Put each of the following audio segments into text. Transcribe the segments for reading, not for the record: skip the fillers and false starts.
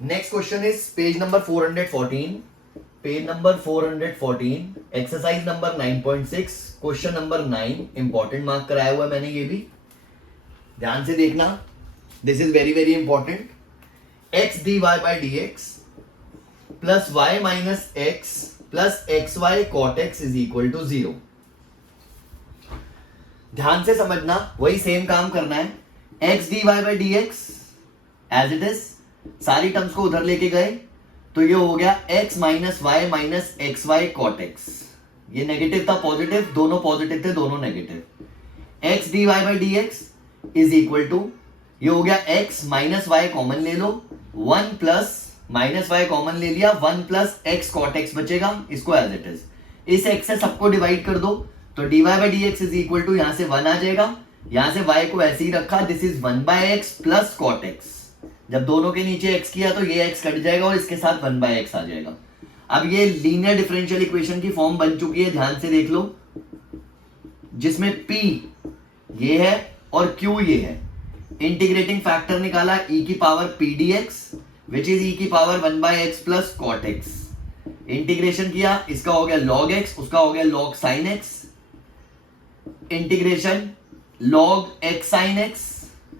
Next question is page number 414. Page number 414, exercise number 9.6, question number 9. Important mark कराया हुआ है मैंने, ये भी ध्यान से देखना. This is very very important. X D Y by D x plus y minus x plus x y cot x is equal to 0. ध्यान से समझना, वही सेम काम करना है. X D Y by D x as it is, सारी terms को उधर लेके गए तो ये हो गया x minus y minus x y cot x. ये नेगेटिव था पॉजिटिव, दोनों पॉजिटिव थे दोनों negative. x d Y by D x is equal to, ये हो गया x माइनस वाई कॉमन ले लो, 1 प्लस माइनस वाई कॉमन ले लिया, 1 प्लस एक्स कॉट एक्स बचेगा, इसको एज इट इज. इस x से सबको डिवाइड कर दो तो dy by D x is equal to, यहां से 1 आ जाएगा, यहां से y को ऐसे ही रखा, this is 1 by x plus cot x. जब दोनों के नीचे x किया तो ये x कट जाएगा और इसके साथ 1 बाय एक्स आ जाएगा. अब ये लीनियर डिफरेंशियल इक्वेशन की फॉर्म बन चुकी है, ध्यान से देख लो, जिसमें p ये है और q ये है. इंटीग्रेटिंग फैक्टर निकाला e की power p dx which is e की power 1 by x plus cot x. Integration किया, इसका हो गया log x, उसका हो गया log sin x. Integration log x sin x,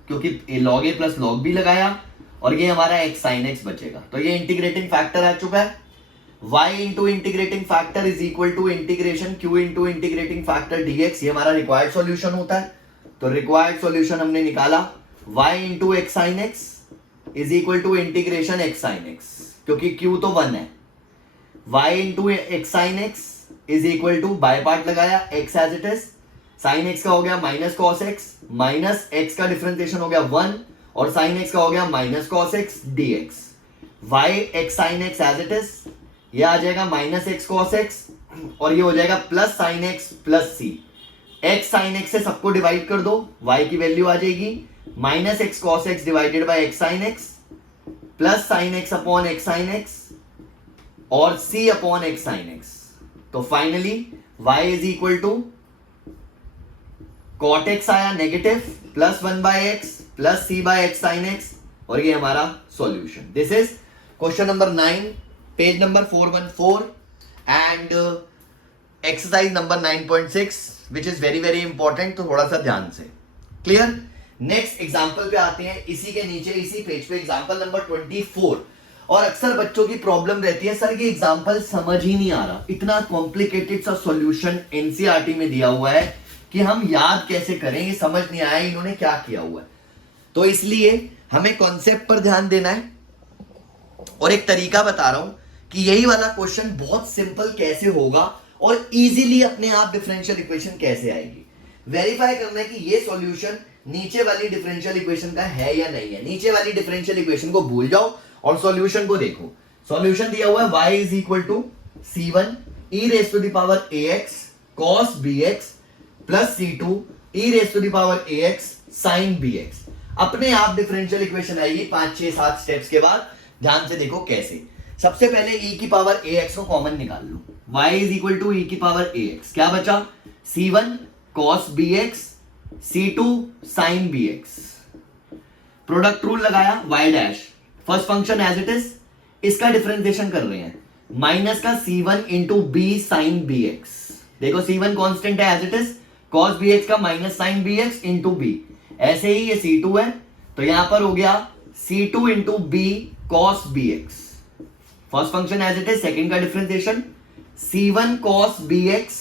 क्योंकि log a plus log b लगाया और ये हमारा x sin x बचेगा. तो ये इंटीग्रेटिंग फैक्टर आ चुका है. y into integrating factor is equal to integration q into integrating factor dx. ये हमारा रिक्वायर्ड सॉल्यूशन होता है. तो रिक्वायर्ड सॉल्यूशन हमने निकाला, y into x sin x is equal to integration x sin x, क्योंकि q तो 1 है. y into x sin x is equal to, by part लगाया, x as it is, sin x का हो गया minus cos x, minus x का differentiation हो गया 1 और sin x का हो गया minus cos x dx. y x sin x as it is, ये आ जाएगा माइनस x cos x और ये हो जाएगा plus sin x plus c. x sin x से सबको डिवाइड कर दो, y की वैल्यू आ जाएगी minus x cos x divided by x sin x plus sin x upon x sin x और c upon x sin x. तो finally y is equal to cot x आया negative plus 1 by x plus c by x sin x और ये हमारा solution. This is question number 9, page number 414 and exercise number 9.6 which is very very important. तो थोड़ा सा ध्यान से clear. Next example पे आते हैं, इसी के नीचे इसी पेज पे एग्जांपल नंबर 24. और अक्सर बच्चों की प्रॉब्लम रहती है, सर ये एग्जांपल समझ ही नहीं आ रहा, इतना कॉम्प्लिकेटेड सा सॉल्यूशन एनसीईआरटी में दिया हुआ है कि हम याद कैसे करें, ये समझ नहीं आया इन्होंने क्या किया हुआ है. तो इसलिए हमें कॉन्सेप्ट पर ध्यान देना है और एक तरीका बता रहा हूं कि यही वाला क्वेश्चन बहुत सिंपल कैसे होगा और इजीली अपने आप डिफरेंशियल इक्वेशन कैसे आएगी. वेरीफाई करना है कि ये सॉल्यूशन नीचे वाली डिफरेंशियल इक्वेशन का है या नहीं है. नीचे वाली डिफरेंशियल इक्वेशन को भूल जाओ और सॉल्यूशन को देखो. सॉल्यूशन दिया हुआ है y is equal to c1 e raise to the power ax cos bx plus c2 e raise to the power ax sin bx. अपने आप डिफरेंशियल इक्वेशन आएगी 5 6 7 स्टेप्स के बाद. ध्यान से देखो कैसे. सबसे पहले e की पावर ax को कॉमन निकाल लो. y is equal to e की पावर ax, क्या बचा, c1 cos bx c2 sin bx. Product rule लगाया, y dash first function as it is, इसका डिफरेंशिएशन कर रहे हैं, माइनस का c1 into b sin bx. देखो c1 कांस्टेंट है as it is, cos bx का minus sin bx into b. ऐसे ही ये c2 है तो यहां पर हो गया c2 into b cos bx. First function as it is, second का differentiation c1 cos bx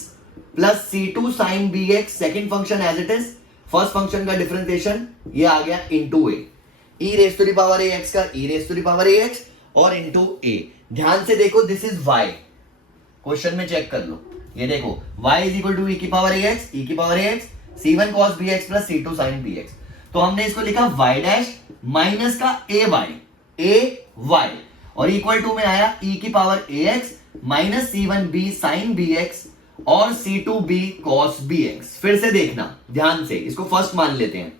plus c2 sin bx. Second function as it is, first function का डिफरेंशिएशन ये आ गया into a. e raise to the power ax का e raise to the power ax और into a. ध्यान से देखो, this is y. Question में चेक कर लो, ये देखो y is equal to e की power ax c1 cos bx plus c2 sin bx. तो हमने इसको लिखा y डैश माइनस का ay और इक्वल टू में आया e की power ax minus c1b sin bx और c2b cos bx. फिर से देखना ध्यान से, इसको फर्स्ट मान लेते हैं,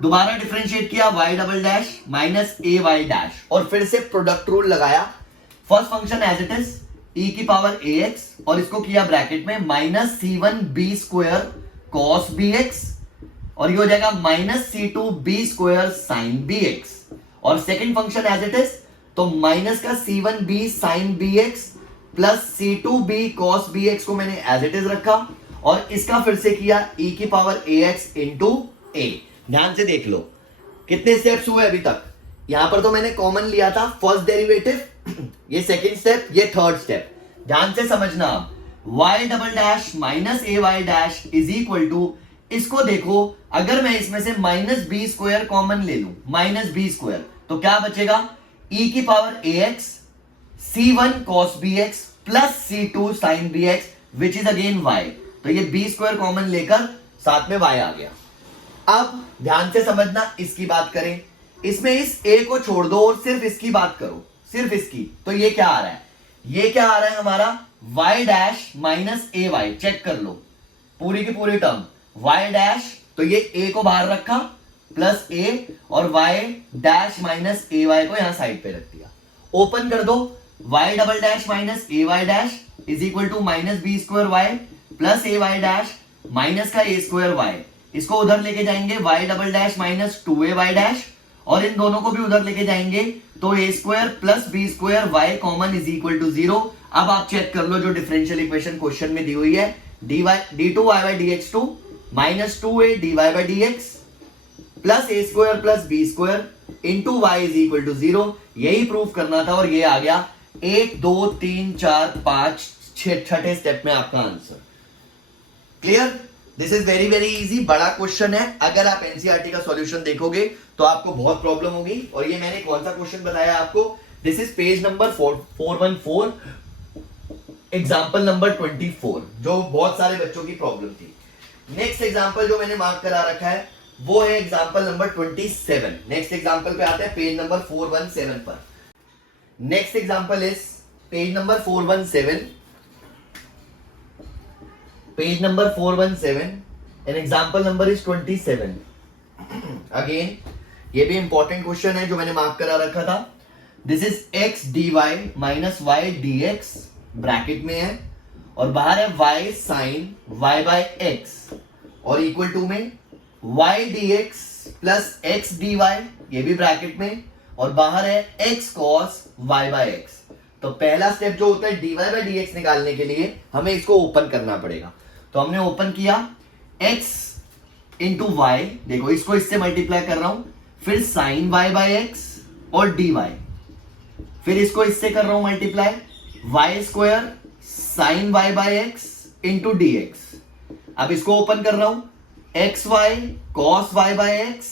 दोबारा डिफरेंशिएट किया y double dash minus ay dash और फिर से प्रोडक्ट रूल लगाया. First function as it is e की पावर ax और इसको किया ब्रैकेट में minus c1b square cos bx और ये हो जाएगा minus c2b square sin bx. और second function as it is तो माइनस का C1b sin bx plus C2b cos bx को मैंने एज इट इज रखा और इसका फिर से किया e की पावर ax इंटू a। ध्यान से देख लो कितने स्टेप्स हुए अभी तक। यहां पर तो मैंने कॉमन लिया था फर्स्ट डेरिवेटिव, ये सेकंड स्टेप, ये थर्ड स्टेप। ध्यान से समझना आप, y double dash minus A Y dash is equal to, इसको देखो अगर मैं इसमें से माइनस बी स्क्वायर कॉमन ले लूं, माइनस बी स्क्वायर, तो क्या बचेगा e की power ax c1 cos bx plus c2 sin bx which is again y। तो ये b स्क्वायर कॉमन लेकर साथ में y आ गया। अब ध्यान से समझना, इसकी बात करें, इसमें इस a को छोड़ दो और सिर्फ इसकी बात करो, सिर्फ इसकी, तो ये क्या आ रहा है, ये क्या आ रहा है हमारा y डैश माइनस ए वाई। चेक कर लो पूरी की पूरी टर्म y डैश, तो ये a को बाहर रखा प्लस a और y डैश माइनस ए वाई को यहां साइड पे रख दिया। ओपन कर दो, y double dash minus A Y dash is equal to minus B square Y plus A Y dash minus का ए स्क्वायर वाई। इसको उधर लेके जाएंगे y double dash minus 2a dash और इन दोनों को भी उधर लेके जाएंगे तो A square plus B square Y common is equal to 0। अब आप चेक कर लो जो डिफरेंशियल इक्वेशन क्वेश्चन में दी हुई है, d2y by dx2 minus 2a dy by dx plus a square plus B square into y is equal to 0। यही prove करना था और ये आ गया 1 2 3 4 5 छठे स्टेप में आपका answer. Clear? This is very very easy, बड़ा क्वेश्चन है। अगर आप एनसीईआरटी का सॉल्यूशन देखोगे तो आपको बहुत प्रॉब्लम होगी। और ये मैंने कौन सा क्वेश्चन बताया आपको, this is page number 414 example number 24, जो बहुत सारे बच्चों की प्रॉब्लम थी। नेक्स्ट एग्जाम्पल जो मैंने मार्क करा रखा है वो है एग्जाम्पल नंबर 27। नेक्स्ट एग्जाम्पल पे आते हैं पेज नंबर 417 पर। Next example is page number 417, page number 417 and example number is 27। Again ये भी इंपॉर्टेंट क्वेश्चन है जो मैंने मार्क करा रखा था। This is x dy minus y dx bracket में है और बाहर है y sin y by x और इक्वल टू में y dx plus x dy, ये भी ब्रैकेट में, और बाहर है x cos y by x। तो पहला स्टेप जो होता है dy by dx निकालने के लिए हमें इसको ओपन करना पड़ेगा। तो हमने ओपन किया x इंटू y, देखो इसको इससे मल्टीप्लाई कर रहा हूं, फिर sin y by x और dy, फिर इसको इससे कर रहा हूं multiply y square sin y by x into dx। अब इसको ओपन कर रहा हूं X Y cos Y by X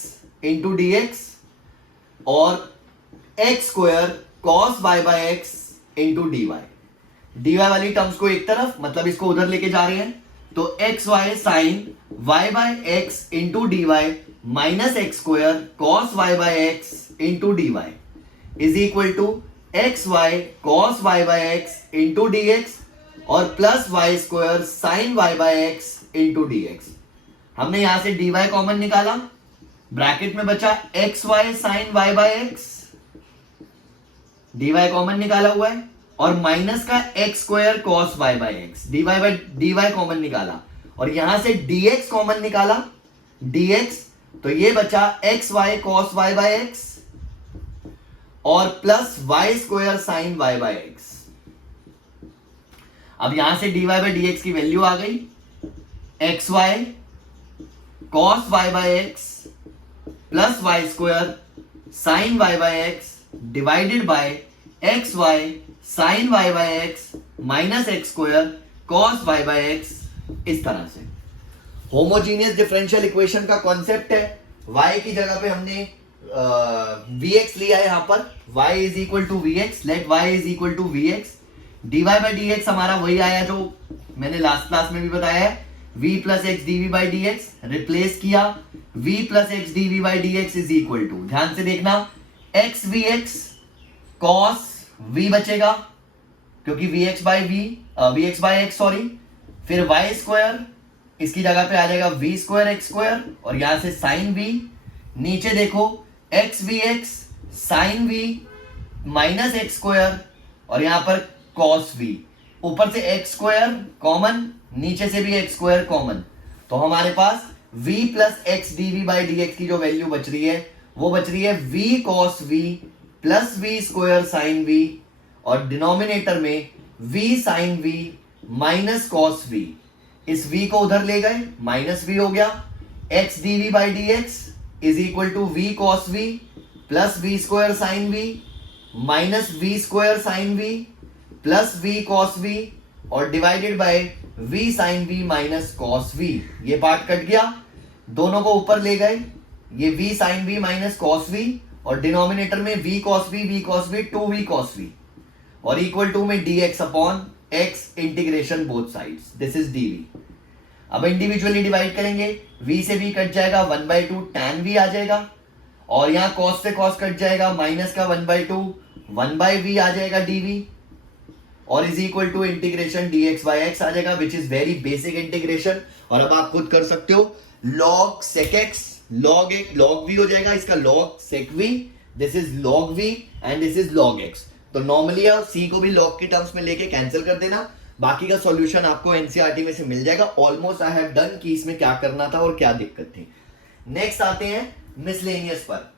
into D x और X square cos Y by X into D Y. D Y वाली टर्म्स को एक तरफ, मतलब इसको उधर लेके जा रहे हैं, तो X Y sine Y by X into D Y minus x square cos Y by X into D Y is equal to X Y cos Y by X into D x और plus Y square sine Y by X into D X. हमने यहां से dy common निकाला, bracket में बचा X Y sine Y by x, dy common निकाला हुआ है, और माइनस का x square cos Y by x, dy common निकाला, और यहां से dx कॉमन निकाला, dx, तो ये बचा X Y cos Y by X और plus Y square sine Y by X. अब यहां से dy बाई dx की वैल्यू आ गई X Y cos Y by X plus Y square sine Y by X divided by X Y sine Y by X minus x square cos Y by X. इस तरह से homogeneous differential equation का concept है। y की जगह पे हमने vx लिया है, यहां पर y is equal to vx, let y is equal to vx, dy by dx हमारा वही आया जो मैंने लास्ट क्लास में भी बताया है, v plus x d v by D x, replace किया v plus x d v by D x is equal to, ध्यान से देखना, x v x cos v बचेगा क्योंकि vx बाई एक्स सॉरी, फिर y स्क्वायर इसकी जगह पे आ जाएगा v स्क्वायर एक्स स्क्वायर और यहां से साइन v, नीचे देखो x v x sine v minus x square और यहां पर कॉस v, ऊपर से एक्स स्क्वायर कॉमन, नीचे से भी एक्स स्क्वायर कॉमन, तो हमारे पास v plus x d v by D x की जो वैल्यू बच रही है वो बच रही है v cos v plus v square sine v और डिनोमिनेटर में v sine v minus cos v। इस v को उधर ले गए, माइनस v हो गया। x dv by D x is equal to v cos v plus v square sine v minus v square sine v plus v cos v और divided by v sine v minus cos v। ये part cut गया, दोनों को ऊपर ले गए, ये v sine v minus cos v और डिनोमिनेटर में v cos v 2v cos v और इक्वल टू में dx upon x integration both sides, this is dv। अब इंडिविजुअली डिवाइड करेंगे, v से v कट जाएगा, 1/2 tan v आ जाएगा और यहाँ cos से cos कट जाएगा, माइनस का 1/2 1/v आ जाएगा dv और is equal to integration dx by x आ जाएगा, which is very basic integration. और अब आप खुद कर सकते हो, log sec x log v हो जाएगा, इसका log sec v, this is log v and this is log x। तो नॉर्मली आप c को भी log के टर्म्स में लेके कैंसिल कर देना, बाकी का सॉल्यूशन आपको एनसीईआरटी में से मिल जाएगा। ऑलमोस्ट आई हैव डन कि इसमें क्या करना था और क्या दिक्कत थी। नेक्स्ट आते हैं मिसलेनियस पर।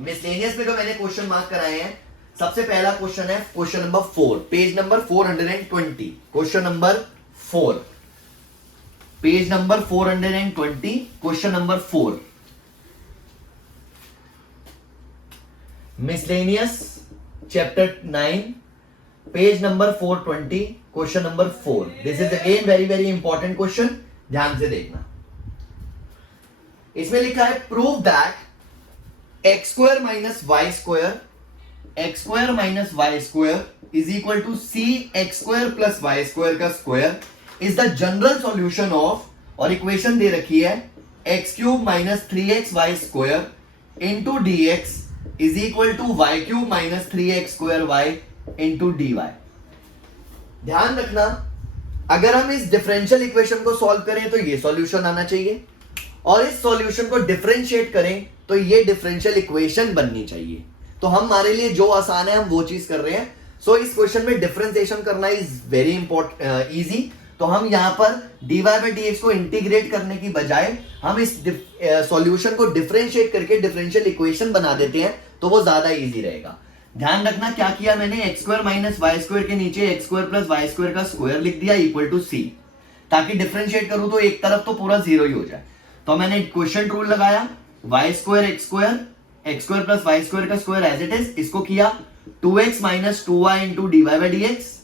मिसलेनियस में जो मैंने क्वेश्चन मार्क कराए हैं, सबसे पहला क्वेश्चन है question number 4, page number 420, question number 4, page number 420, question number 4, miscellaneous chapter 9, page number 420, question number 4। This is again very very important question, ध्यान से देखना। इसमें लिखा है prove that X square minus Y square, x square minus Y square is equal to C X square plus Y square का square is the general solution of, और equation दे रखी है x cube minus 3x y square into D x is equal to y cube minus 3x square y into D y. ध्यान रखना, अगर हम इस डिफरेंशियल इक्वेशन को सॉल्व करें तो ये सॉल्यूशन आना चाहिए, और इस सॉल्यूशन को डिफरेंशिएट करें तो ये डिफरेंशियल इक्वेशन बननी चाहिए। तो हमारे लिए जो आसान है हम वो चीज कर रहे हैं। सो इस क्वेश्चन में डिफरेंशिएशन करना इज वेरी इंपॉर्टेंट, इजी। तो हम यहां पर dy बाई डी एक्स को इंटीग्रेट करने की बजाय हम इस सॉल्यूशन को डिफरेंशिएट करके डिफरेंशियल इक्वेशन बना देते हैं, तो वो ज्यादा इजी रहेगा। ध्यान रखना क्या किया मैंने, x square minus Y square के नीचे x square plus Y square का स्क्वायर लिख दिया इक्वल टू सी, ताकि डिफरेंशिएट करूं तो एक तरफ तो पूरा जीरो ही हो जाए। तो मैंने क्वेश्चन रूल लगाया, y square x square plus Y square का स्क्वायर एज इट इज, इसको किया 2x minus 2y into D Y by D x.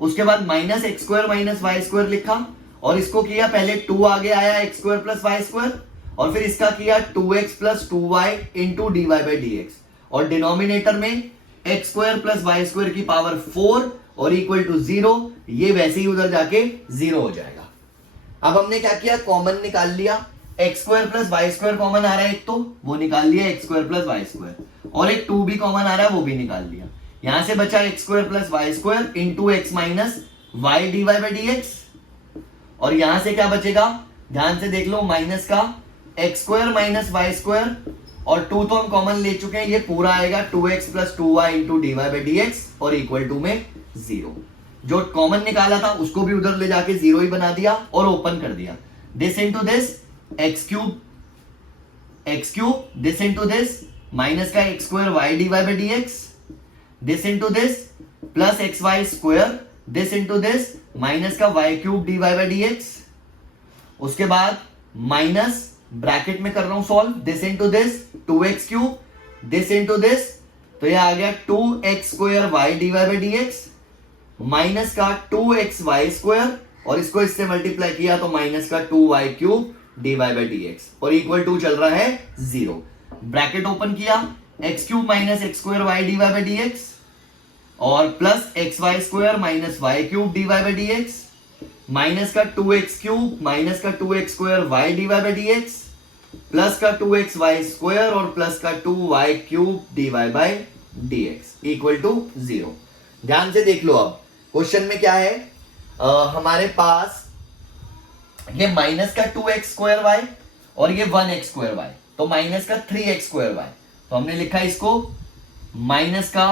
उसके बाद minus x square minus Y square लिखा और इसको किया, पहले 2 आगे आया x square plus Y square और फिर इसका किया 2x plus 2y into D Y by D x और डिनोमिनेटर में x square plus Y square की पावर 4 और इक्वल टू 0। ये वैसे ही उधर जाके 0 हो जाएगा। अब हमने क्या किया, कॉमन निकाल लिया, X square plus Y square common आ रहा है एक, तो वो निकाल लिया X square plus Y square, और एक 2 भी कॉमन आ रहा है वो भी निकाल लिया। यहां से बचा x square plus Y square into x minus Y D Y by D x, और यहां से क्या बचेगा, ध्यान से देख लो, माइनस का x square minus Y square और 2 तो हम कॉमन ले चुके हैं, ये पूरा आएगा 2x plus 2y into D Y by D x और इक्वल टू में 0। जो कॉमन निकाला था उसको भी उधर ले जाके 0 ही बना दिया और ओपन कर दिया। This into this X cube this into this minus का x square Y D Y by D X, this into this plus x Y square, this into this minus का Y cube D Y by D x. उसके बाद minus bracket में कर रहा हूं solve, this into this 2x cube, this into this, तो ये आ गया 2x square Y D Y by D X minus का 2x वाई स्क्वायर और इसको इससे मल्टीप्लाई किया तो माइनस का 2y cube D Y by D x और इक्वल टू चल रहा है 0। ब्रैकेट ओपन किया, X cube minus x square Y D Y by D x और plus x Y square minus Y cube D Y by D X minus का 2x cube minus का 2x square Y D Y by D x plus का 2x Y square और plus का 2y cube D Y by D x equal to 0। ध्यान से देख लो, अब question में क्या है, हमारे पास ये माइनस का 2x स्क्वायर वाई और ये 1x स्क्वायर वाई, तो माइनस का 3x स्क्वायर वाई, तो हमने लिखा इसको माइनस का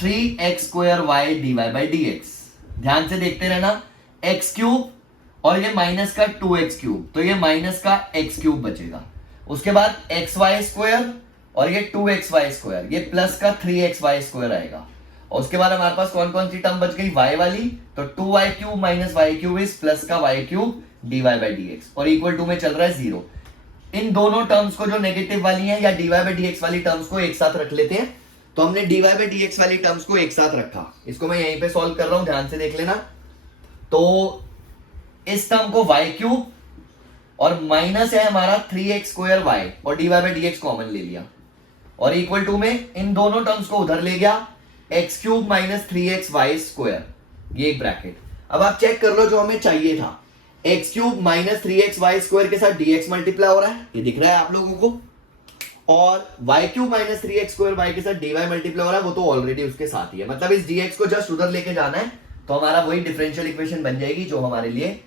3x square Y D Y by D x. ध्यान से देखते रहना, एक्स क्यूब और ये माइनस का 2x क्यूब, तो ये माइनस का x क्यूब बचेगा। उसके बाद एक्स वाई स्क्वायर और ये 2xy², ये प्लस का 3xy² आएगा। और उसके बाद हमारे पास कौन कौन सी टर्म बच गई, y वाली, तो 2y³ minus y³ is plus का y³ dy/dx और इक्वल टू में चल रहा है 0। इन दोनों टर्म्स को जो नेगेटिव वाली हैं या dy/dx वाली टर्म्स को एक साथ रख लेते हैं। तो हमने dy/dx वाली टर्म्स को एक साथ रखा, इसको मैं यहीं पे सॉल्व कर रहा हूं, ध्यान से देख लेना। तो इस टर्म को y³ और माइनस है हमारा 3x² और dy/dx कॉमन ले लिया और इक्वल टू में इन दोनों टर्म्स को उधर ले गया, x³ माइनस 3xy², ये एक ब्रैकेट। अब आप चेक कर लो जो हमें चाहिए था, x³ माइनस 3xy² के साथ dx मल्टीप्लाई हो रहा है, ये दिख रहा है आप लोगों को, और y³ माइनस 3x² के साथ dy मल्टीप्लाई हो रहा है, वो तो ऑलरेडी उसके साथ ही है। मतलब इस dx को जस्ट उधर लेके जाना है तो हमारा वही डिफरेंशियल इक्वेशन बन जाएगी जो हमारे लिए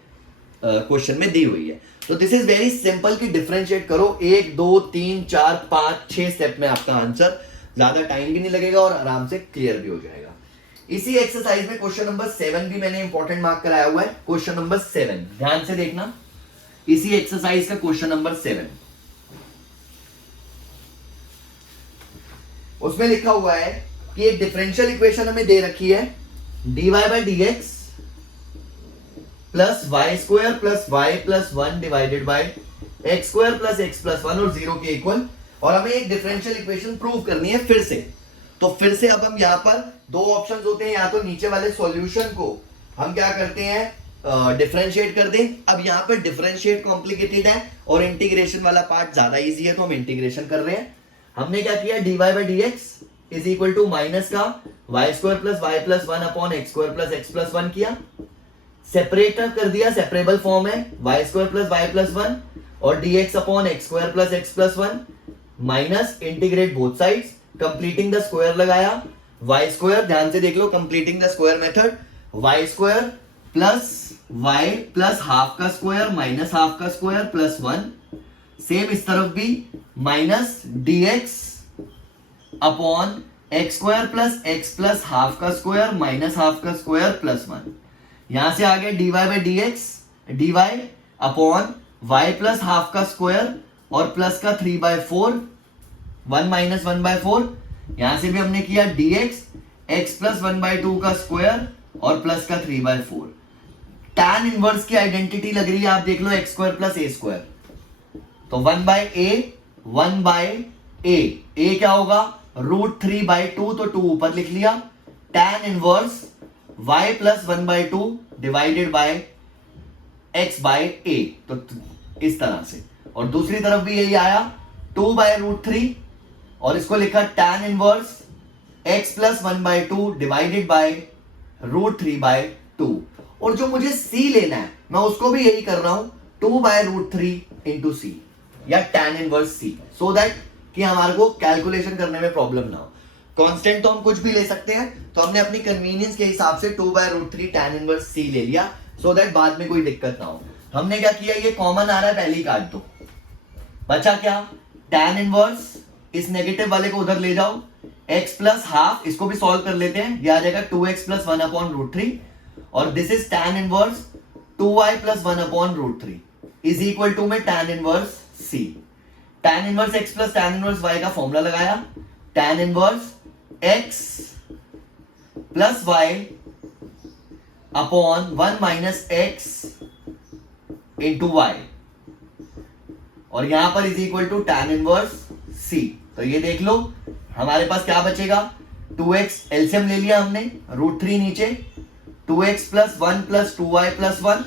क्वेश्चन में दी हुई है। तो दिस इज वेरी सिंपल कि डिफरेंशिएट करो, 1 2 3 4 5 6 स्टेप में आपका आंसर, ज्यादा टाइम भी नहीं लगेगा और आराम से क्लियर भी हो जाएगा। इसी एक्सरसाइज में क्वेश्चन नंबर 7 भी मैंने इंपॉर्टेंट मार्क कराया हुआ है। क्वेश्चन नंबर 7 ध्यान से देखना, इसी एक्सरसाइज का क्वेश्चन नंबर 7, उसमें लिखा हुआ है कि एक डिफरेंशियल इक्वेशन हमें दे रखी है, dy/dx plus y² plus y plus 1 divided by x² plus x plus 1 और 0 के इक्वल, और हमें एक डिफरेंशियल इक्वेशन प्रूव करनी है फिर से। तो फिर से अब हम यहाँ पर दो ऑप्शंस होते हैं, या तो नीचे वाले सॉल्यूशन को हम क्या करते हैं डिफरेंशिएट कर दें। अब यहाँ पर डिफरेंशिएट कॉम्प्लिकेटेड है और इंटीग्रेशन वाला पार्ट ज्यादा इजी है, तो हम इंटीग्रेशन कर रहे हैं। हमने क्या किया, dy/dx is equal to minus का y² plus y plus 1 upon x² plus x plus 1 किया, सेपरेटर कर दिया, सेपरेबल फॉर्म है, y² प्लस y प्लस 1 और dx upon x² plus x plus 1 minus integrate both sides, completing the square लगाया, y², ध्यान से देख लो, completing the square method, y² plus y plus half का स्क्वायर माइनस हाफ का square plus 1, same इस तरफ भी, minus dx upon x² plus x plus half का स्क्वायर माइनस हाफ का स्क्वायर प्लस 1। यहां से आगे dy/dx dy upon y plus half का स्क्वायर और प्लस का 3/4, 1 माइनस 1/4। यहां से भी हमने किया dx x प्लस 1/2 का स्क्वायर और प्लस का 3/4। tan इनवर्स की आइडेंटिटी लग रही है, आप देख लो, x² प्लस a², तो 1/a 1/a, a क्या होगा, √3/2, तो 2 ऊपर लिख लिया, tan inverse y plus 1/2 divided by x/a, तो इस तरह से, और दूसरी तरफ भी यही आया 2/√3 और इसको लिखा tan inverse x plus 1/2 divided by √3/2। और जो मुझे c लेना है मैं उसको भी यही कर रहा हूं, 2/√3 इंटू c या tan inverse c, so that कि हमारे को कैलकुलेशन करने में प्रॉब्लम ना हो। कांस्टेंट तो हम कुछ भी ले सकते हैं, तो हमने अपनी कन्वीनियंस के हिसाब से 2/√3 tan इनवर्स c ले लिया, सो दैट बाद में कोई दिक्कत ना हो। हमने क्या किया, ये कॉमन आ रहा है, पहले ही काट दो, बचा क्या, tan इनवर्स, इस नेगेटिव वाले को उधर ले जाओ, x प्लस हाफ, इसको भी सॉल्व कर लेते हैं, ये आ जाएगा 2x प्लस 1 अपॉन √3 और this is tan inverse 2y plus 1 upon √3 is equal to में tan inverse c। tan inverse x plus tan inverse y का फॉर्मूला लगाया, tan inverse x plus y upon 1 minus x into y, और यहां पर is equal to tan inverse c। तो ये देख लो हमारे पास क्या बचेगा, 2x एलसीएम ले लिया हमने, √3 नीचे, 2x plus 1 plus 2y plus 1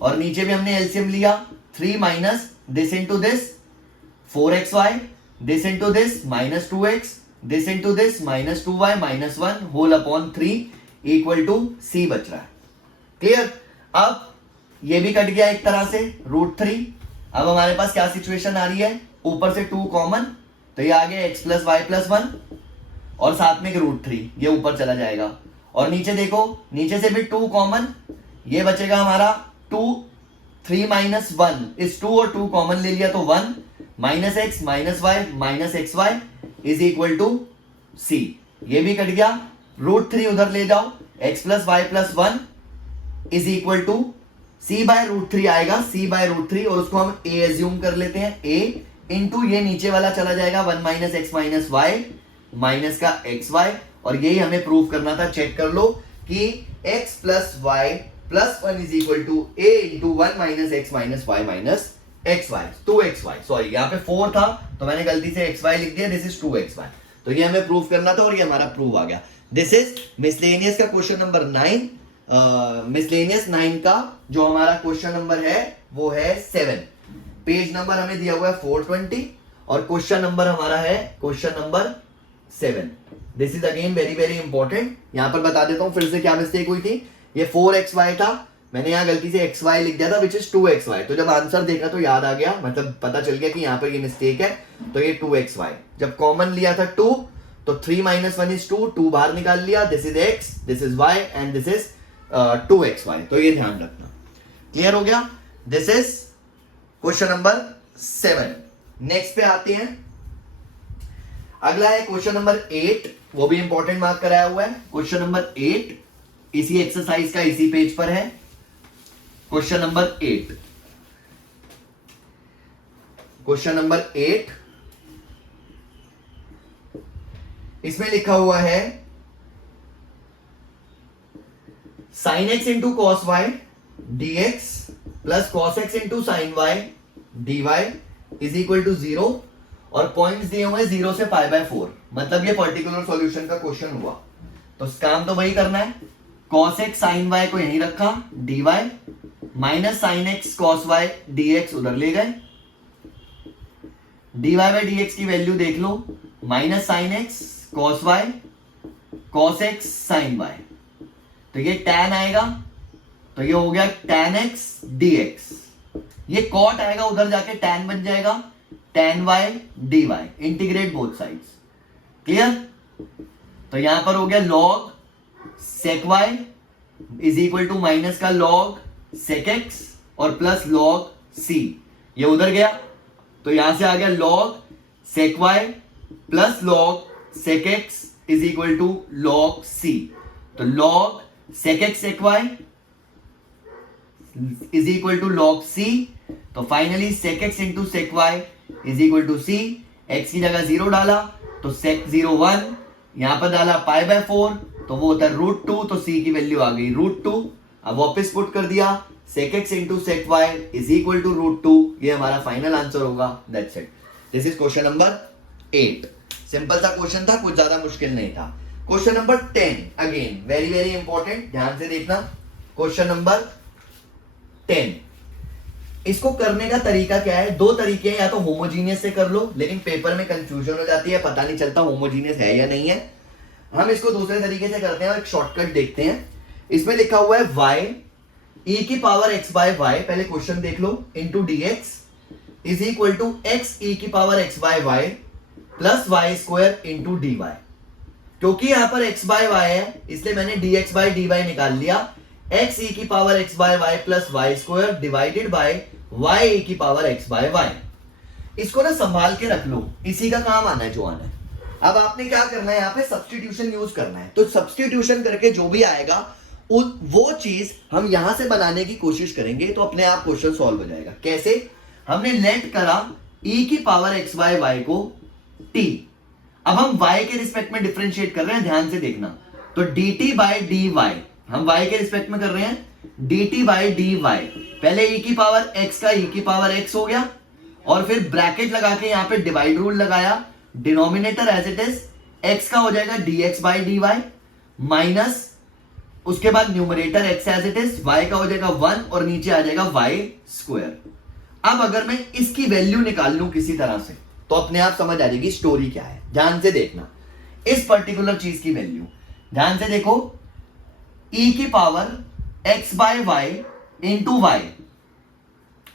और नीचे भी हमने एलसीएम लिया, 3 minus this into this 4xy, this into this minus 2x, this into this minus 2y minus 1 whole upon 3 equal to c बच रहा है। क्लियर, अब ये भी कट गया एक तरह से, √3। अब हमारे पास क्या सिचुएशन आ रही है, ऊपर से 2 कॉमन, तो ये आ गया x प्लस y प्लस 1 और साथ में √3, ये ऊपर चला जाएगा, और नीचे देखो, नीचे से भी 2 कॉमन, ये बचेगा हमारा 2, 3 माइनस 1 इस 2 और 2 कॉमन ले लिया तो 1 minus x minus y minus xy is equal to c, ये भी कट गया, √3 उधर ले जाओ, x plus y plus 1 is equal to c/√3 आएगा, c/√3, और उसको हम a एज्यूम कर लेते हैं, a इंटू ये नीचे वाला चला जाएगा 1 minus x minus y minus का एक्स वाई, और यही हमें प्रूव करना था। चेक कर लो कि x plus y plus 1 is equal to a into 1 minus x minus y minus x y, 2xy। Sorry यहाँ पे 4 था तो मैंने गलती से xy लिख दिया, दिस इज 2xy। तो ये हमें प्रूव करना था और ये हमारा प्रूव आ गया। दिस इज मिसलेनियस का क्वेश्चन नंबर 9। मिसलेनियस 9 का जो हमारा क्वेश्चन नंबर है वो है 7। पेज नंबर हमें दिया हुआ है 420 और क्वेश्चन नंबर हमारा है question number 7। This is again very very important. यहां पर बता देता हूं फिर से क्या मिस्टेक हुई थी। ये 4xy था, मैंने यहां गलती से xy लिख दिया था विच इज 2xy। तो जब आंसर देखा तो याद आ गया, मतलब पता चल गया कि यहां पर ये मिस्टेक है। तो ये 2xy, जब कॉमन लिया था 2 तो 3 माइनस 1 इज 2 बाहर निकाल लिया, this is x, this is y and this is 2xy। तो ये ध्यान रखना। क्लियर हो गया? This is question number 7। Next पे आते हैं। अगला है क्वेश्चन नंबर 8, वो भी इंपॉर्टेंट मार्क कराया हुआ है। क्वेश्चन नंबर 8 इसी एक्सरसाइज का इसी पेज पर है। क्वेश्चन नंबर 8, क्वेश्चन नंबर 8 इसमें लिखा हुआ है sine x into cos y D x plus cos x into sine y D Y is equal to 0 और पॉइंट्स दिए हुए 0 से π/4। मतलब ये पर्टिकुलर सॉल्यूशन का क्वेश्चन हुआ। तो काम तो वही करना है, cos x sin y को यहीं रखा, dy minus sine X cos Y dx उधर ले गए, dy बाई dx की वैल्यू देख लो, minus sine X cos Y cos x sin y। तो ये tan आएगा, तो ये हो गया tan x dx। ये cot आएगा उधर जाके tan बन जाएगा, tan y dy। Integrate both sides. Clear? तो यहां पर हो गया log sec y is equal to minus का log sec x और प्लस log c। ये उधर गया तो यहां से आ गया log sec y plus log sec x is equal to log c। तो log sec x sec y is equal to log c। तो finally sec x into sec y is equal to c। x की जगह 0 डाला तो sec 0 1, यहां पर डाला π/4 तो वो होता है √2, तो c की वैल्यू आ गई √2। अब वापस पुट कर दिया sec x into sec y is equal to √2। ये हमारा फाइनल आंसर होगा। That's it. This is question number 8। Simple सा क्वेश्चन था, कुछ ज्यादा मुश्किल नहीं था। Question number 10 again very very important, ध्यान से देखना। क्वेश्चन नंबर 10, इसको करने का तरीका क्या है? 2 तरीके हैं, या तो होमोजीनियस से कर लो, लेकिन पेपर में कंफ्यूजन हो जाती है, पता नहीं चलता होमोजीनियस है या नहीं है। हम इसको दूसरे तरीके से करते हैं और एक शॉर्टकट देखते हैं। इसमें लिखा हुआ है y e की पावर x बाय y, पहले क्वेश्चन देख लो, into dx is equal to x e की power x by y plus Y square into dy। क्योंकि यहां पर x बाय y है इसलिए मैंने dx बाय dy निकाल लिया। x e की power x by y plus Y square divided by y e की पावर x बाय y। इसको ना संभाल के रख लो, इसी का काम आना है जो आना है। अब आपने क्या करना है, यहाँ पे सब्स्टिट्यूशन यूज करना है। तो सब्स्टिट्यूशन करके जो भी आएगा वो चीज हम यहां से बनाने की कोशिश करेंगे, तो अपने आप क्वेश्चन सॉल्व हो जाएगा। कैसे? हमने लेट करा e की पावर x बाय y को t। अब हम y के रिस्पेक्ट में डिफरेंशिएट कर रहे हैं, ध्यान से देखना। तो dt बाय dy हम y के रिस्पेक्ट में कर रहे हैं, dt बाय dy। पहले e की पावर x का e की पावर x हो गया और फिर ब्रैकेट लगा के यहां पे डिवाइड रूल लगाया, denominator as it is x का हो जाएगा dx बाय dy माइनस उसके बाद numerator x as it is, y का हो जाएगा 1 और नीचे आ जाएगा y स्क्वायर। अब अगर मैं इसकी वैल्यू निकाल लूं किसी तरह से तो अपने आप समझ आ जाएगी स्टोरी क्या है। ध्यान से देखना इस पर्टिकुलर चीज की वैल्यू, ध्यान से देखो, e की power x by y into y,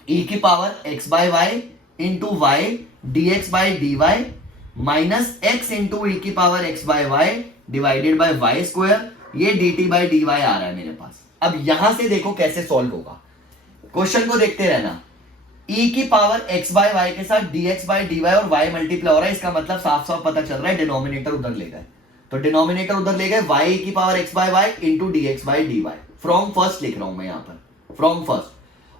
e की power x by y into y dx by dy minus x into e की power x by y divided by y square. ये dt by dy आ रहा है मेरे पास। अब यहां से देखो कैसे सॉल्व होगा, क्वेश्चन को देखते रहना। e की पावर x बाय y के साथ dx बाय dy और y मल्टीप्लाई हो रहा है, इसका मतलब साफ साफ पता चल रहा है डिनोमिनेटर उधर ले गए। तो डिनोमिनेटर उधर ले गए, y की power x by y into dx by dy। From first लिख रहा हूं मैं यहां पर, फ्रॉम फर्स्ट,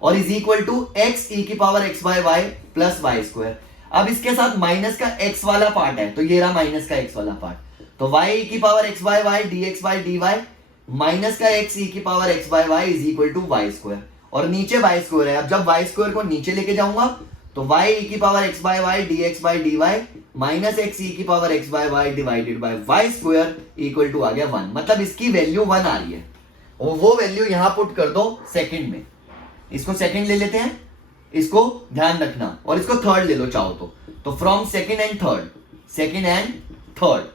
और is equal to x e की power x by y plus Y square. अब इसके साथ माइनस का x वाला पार्ट है, तो ये रहा माइनस का x वाला पार्ट, तो y e की power x by Y dx by dy minus का x e की power x by y is equal to y square, और नीचे y स्क्वायर है। अब जब y स्क्वायर को नीचे लेके जाऊंगा तो y e की power x by Y dx by dy minus x e की power x by Y divided by y square equal to आ गया 1। मतलब इसकी वैल्यू 1 आ रही है, और वो वैल्यू यहां पुट कर दो सेकंड में। इसको सेकंड ले लेते हैं, इसको ध्यान रखना, और इसको थर्ड ले लो चाहो तो from second and third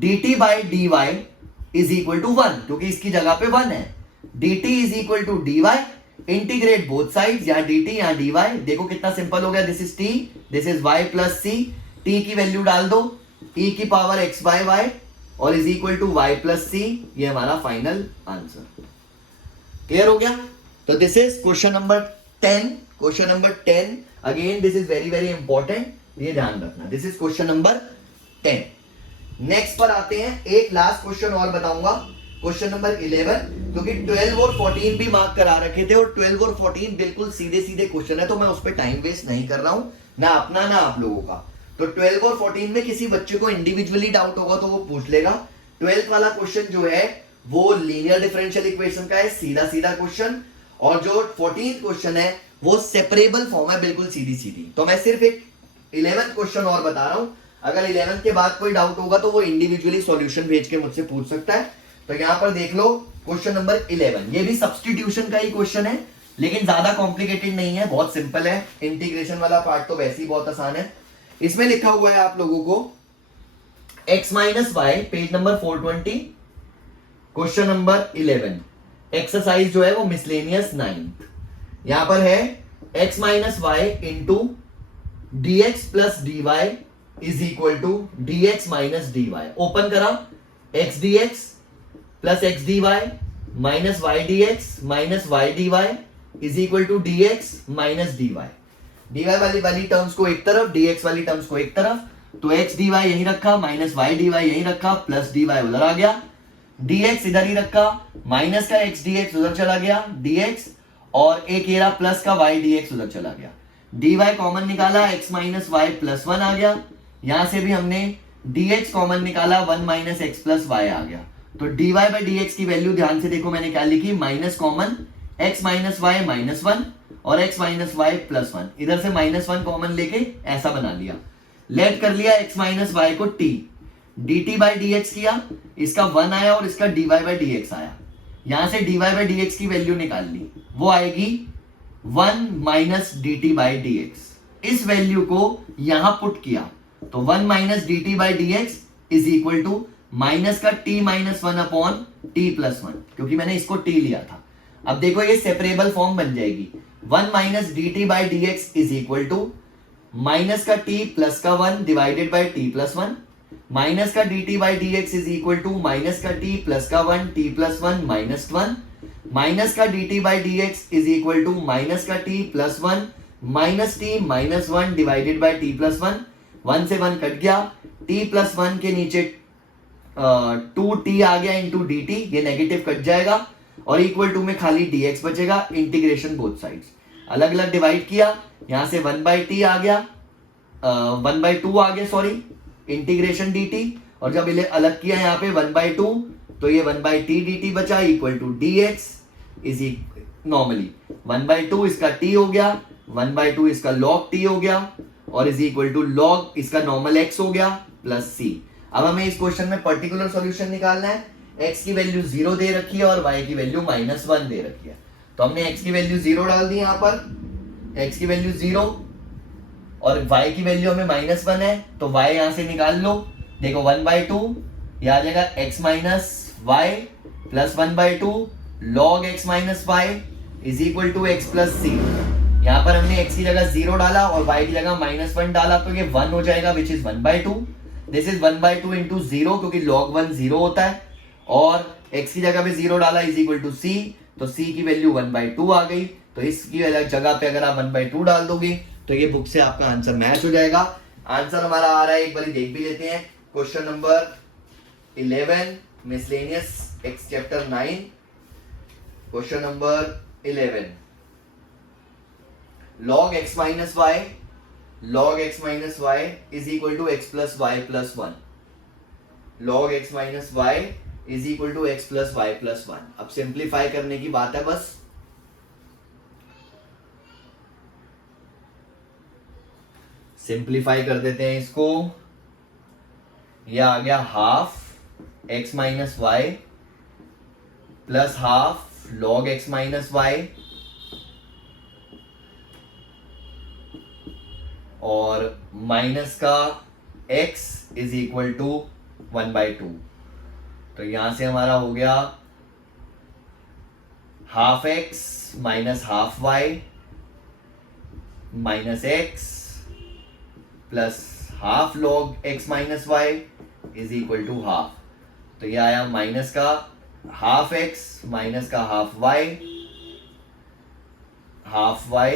dt by dy is equal to 1, क्योंकि इसकी जगह पे 1 है। dt is equal to dy, integrate both sides, या dt या dy, देखो कितना सिंपल हो गया। This is t, this is y plus c, t की वैल्यू डाल दो e की पावर x बाय वाई और is equal to y plus c, ये हमारा फाइनल आंसर। क्लियर हो गया? तो this is question number 10। Question number 10 again this is very very important, ये ध्यान रखना। This is question number 10। Next पर आते हैं, एक लास्ट क्वेश्चन और बताऊंगा, क्वेश्चन नंबर 11, क्योंकि 12 और 14 भी मार्क करा रखे थे, और 12 और 14 बिल्कुल सीधे सीधे क्वेश्चन है, तो मैं उस पर टाइम वेस्ट नहीं कर रहा हूं, ना अपना ना आप लोगों का। तो 12 और 14 में किसी बच्चे को इंडिविजुअली डाउट होगा तो वो पूछ लेगा। 12th वाला क्वेश्चन जो है वो लीनियर डिफरेंशियल इक्वेशन का है, सीधा सीधा क्वेश्चन, और जो 14th क्वेश्चन है वो सेपरेबल फॉर्म है, बिल्कुल सीधी सीधी। तो मैं सिर्फ एक 11th क्वेश्चन और बता रहा हूं, अगर 11th के बाद कोई डाउट होगा तो वो इंडिविजुअली सॉल्यूशन भेज के मुझसे पूछ सकता है। तो यहां पर देख लो क्वेश्चन नंबर 11, ये भी सब्स्टिट्यूशन का ही क्वेश्चन है, लेकिन ज्यादा कॉम्प्लिकेटेड नहीं है, बहुत सिंपल है। इंटीग्रेशन वाला पार्ट तो वैसे ही बहुत आसान है। इसमें लिखा हुआ है आप लोगों को x minus Y, page number 420, question number 11, exercise जो है वो मिसलेनियस 9th। यहां पर है x minus Y into D x plus D Y is equal to D X minus D Y. Open करा, X D x plus x D Y minus Y D X minus Y D Y is equal to D X minus D Y. D Y वाली terms को एक तरफ, D x वाली terms को एक तरफ, तो एक्स डी वाई यहीं रखा, माइनस वाई डी वाई यहीं रखा, प्लस डी वाई उधर आ गया, डी एक्स इधर ही रखा, माइनस का एक्स डी एक्स उधर चला गया, डी एक्स, और एक ये रहा प्लस का वाई डी एक्स उधर चला गया। डी वाई कॉमन निकाला, एक्स माइनस वाई प्लस 1 आ गया, यहां से भी हमने डी एक्स कॉमन निकाला, 1 माइनस एक्स प्लस वाई आ गया। तो d Y by D x की वैल्यू ध्यान से देखो मैंने क्या लिखी, minus common, x minus y minus 1 और एक्स माइनस वाई प्लस 1, इधर से माइनस 1 कॉमन लेके ऐसा बना लिया। लेट कर लिया एक्स माइनस वाई को t, d t by D x किया, इसका 1 आया और इसका d Y by D x आया। यहां से d Y by D x की वैल्यू निकाल ली, वो आएगी 1 minus d t by D x. इस वैल्यू को यहां पुट किया तो 1 minus d t by D x is equal to minus का t minus 1 upon T plus 1, क्योंकि मैंने इसको t लिया था। अब देखो ये सेपरेबल फॉर्म बन जाएगी, 1 minus d t by D x is equal to minus का t प्लस का 1 divided by t plus 1, minus का dt by D x is equal to minus का t प्लस का 1 t प्लस 1 माइनस 1, माइनस का dt by D x is equal to minus का t plus 1 minus t minus 1 divided by t plus 1, 1 से 1 cut गया, t plus 1 के नीचे 2t आ गया into D T, ये नेगेटिव कट जाएगा, और इक्वल टू में खाली dx बचेगा, इंटीग्रेशन बोथ साइड्स, अलग अलग डिवाइड किया, यहां से 1 बाई टी आ गया, 1 बाई 2 आ गया, सॉरी, इंटीग्रेशन dt, और जब इन्हें अलग किया यहाँ पे 1 बाई 2, तो ये 1 बाई टी डी टी बचा equal to dx is normally 1 by 2 इसका t हो गया, 1 बाई 2 इसका log t हो गया, और इज इक्वल टू log इसका नॉर्मल x हो गया प्लस c। अब हमें इस क्वेश्चन में पर्टिकुलर सॉल्यूशन निकालना है। x की वैल्यू 0 दे रखी है और y की वैल्यू माइनस 1 दे रखी है, तो हमने x की वैल्यू 0 डाल दी यहाँ पर, x की वैल्यू 0 और y की वैल्यू हमें माइनस 1 है, तो y यहां से निकाल लो, देखो 1 बाई 2 यह आ जाएगा x minus Y plus 1 by 2 log x minus Y is equal to x plus C. यहाँ पर हमने x की जगह 0 डाला और y की जगह माइनस 1 डाला, तो ये 1 हो जाएगा which is 1 by 2, this is 1 by 2 into 0, क्योंकि log 1 0 होता है, और x की जगह पे 0 डाला इज इक्वल टू c, तो c की वैल्यू 1 बाई 2 आ गई, तो इसकी जगह पे अगर आप 1 बाई 2 डाल दोगे तो ये बुक से आपका आंसर मैच हो जाएगा। आंसर हमारा आ रहा है, एक बार देख भी लेते हैं, question number 11 miscellaneous ex chapter 9, question number 11 log x minus y log x minus y is equal to x plus y plus 1. log x minus y is equal to x plus y plus 1. अब simplify करने की बात है बस. Simplify कर देते हैं इसको. यह आ गया half x minus Y plus half log x minus y और माइनस का x इज इक्वल टू 1/2. तो यहां से हमारा हो गया half x minus half y minus x plus half log x minus Y is equal to half. तो यह आया माइनस का हाफ x माइनस का हाफ y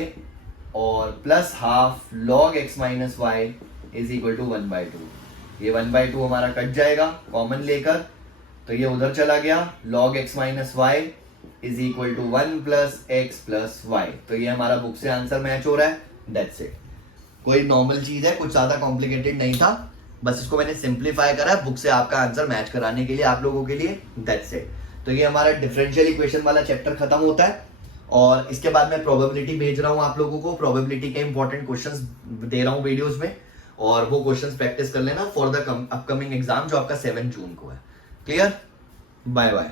और plus half log x minus Y is equal to 1/2. ये 1/2 हमारा cut जाएगा common लेकर, तो ये उधर चला गया. log x minus Y is equal to 1 plus x plus y. तो ये हमारा बुक से आंसर मैच हो रहा है. That's it. कोई नॉर्मल चीज है, कुछ ज्यादा कॉम्प्लिकेटेड नहीं था, बस इसको मैंने सिंप्लीफाई करा बुक से आपका आंसर मैच कराने के लिए आप लोगों के लिए. That's it. तो ये हमारा डिफरेंशियल इक्वेशन वाला चैप्टर खत्म होता है और इसके बाद मैं प्रोबेबिलिटी भेज रहा हूँ आप लोगों को. प्रोबेबिलिटी के इंपॉर्टेंट क्वेश्चंस दे रहा हूँ वीडियोस में और वो क्वेश्चंस प्रैक्टिस कर लेना फॉर द अपकमिंग एग्जाम जो आपका 7 जून को है. क्लियर? Bye bye.